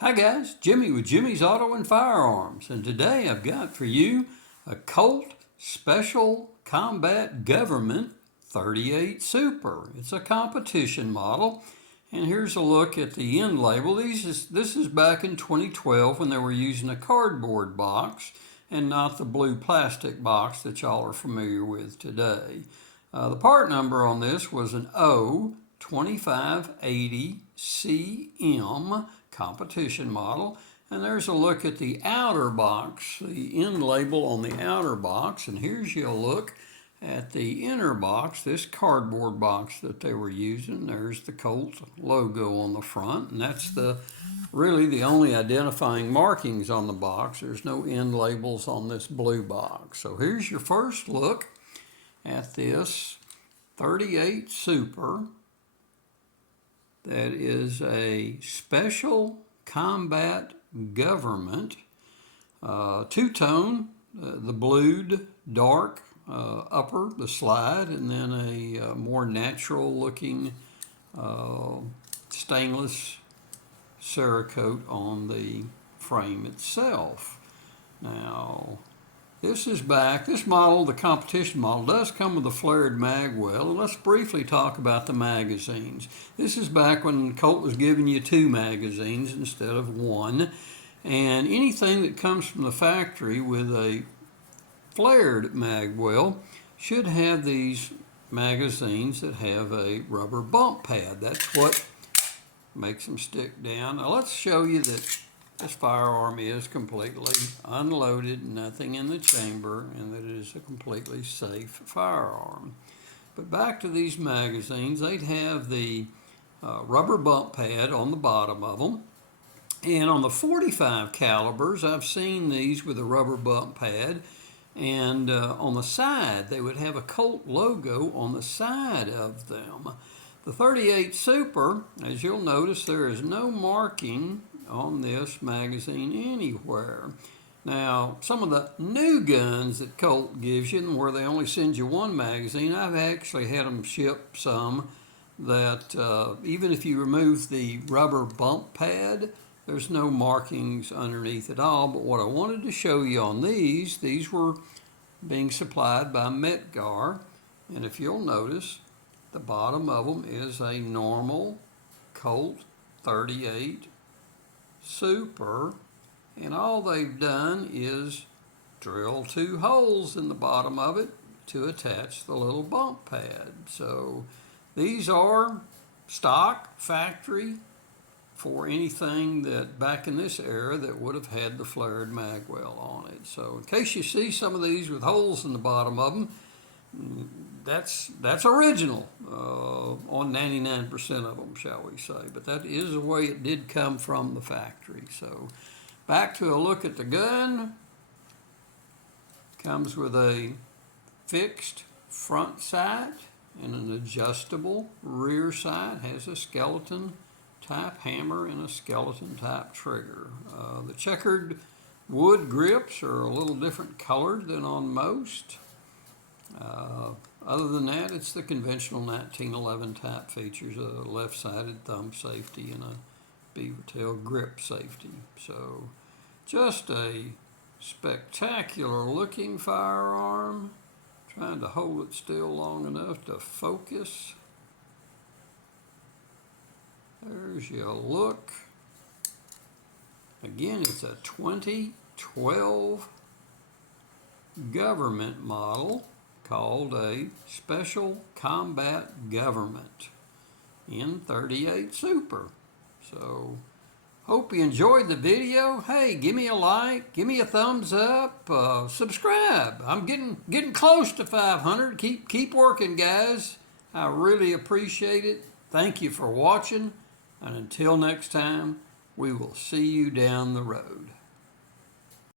Hi guys, Jimmy with Jimmy's Auto and Firearms, and today I've got for you a Colt Special Combat Government 38 Super. It's a competition model, and here's a look at the end label. This is back in 2012 when they were using a cardboard box and not the blue plastic box that y'all are familiar with today. The part number on this was an O2580CM competition model, and there's a look at the outer box, the end label on the outer box, and here's your look at the inner box, this cardboard box that they were using. There's the Colt logo on the front, and that's really the only identifying markings on the box. There's no end labels on this blue box. So here's your first look at this 38 Super. That is a Special Combat Government, two-tone, the blued dark upper, the slide, and then a more natural-looking stainless Cerakote on the frame itself. Now, this model, the competition model, does come with a flared mag well. And let's briefly talk about the magazines. This is back when Colt was giving you 2 magazines instead of 1. And anything that comes from the factory with a flared mag well should have these magazines that have a rubber bump pad. That's what makes them stick down. Now let's show you that this firearm is completely unloaded, nothing in the chamber, and that it is a completely safe firearm. But back to these magazines, they'd have the rubber bump pad on the bottom of them. And on the 45 calibers, I've seen these with a rubber bump pad. And on the side, they would have a Colt logo on the side of them. The 38 Super, as you'll notice, there is no marking on this magazine anywhere. Now, some of the new guns that Colt gives you, where they only send you 1 magazine, I've actually had them ship some that even if you remove the rubber bump pad, there's no markings underneath at all. But what I wanted to show you on these were being supplied by Metgar, and if you'll notice, the bottom of them is a normal Colt 38 Super, and all they've done is drill 2 holes in the bottom of it to attach the little bump pad. So these are stock factory for anything that back in this era that would have had the flared magwell on it. So in case you see some of these with holes in the bottom of them, that's original on 99% of them, shall we say. But that is the way it did come from the factory. So back to a look at the gun. Comes with a fixed front sight and an adjustable rear sight. Has a skeleton type hammer and a skeleton type trigger. The checkered wood grips are a little different colored than on most. Other than that, it's the conventional 1911 type features, a left-sided thumb safety and a beaver tail grip safety. So just a spectacular looking firearm. Trying to hold it still long enough to focus. There's your look. Again, it's a 2012 government model called a Special Combat Government in 38 Super. So, hope you enjoyed the video. Hey, give me a like, give me a thumbs up, subscribe. I'm getting close to 500. Keep working, guys. I really appreciate it. Thank you for watching, and until next time, we will see you down the road.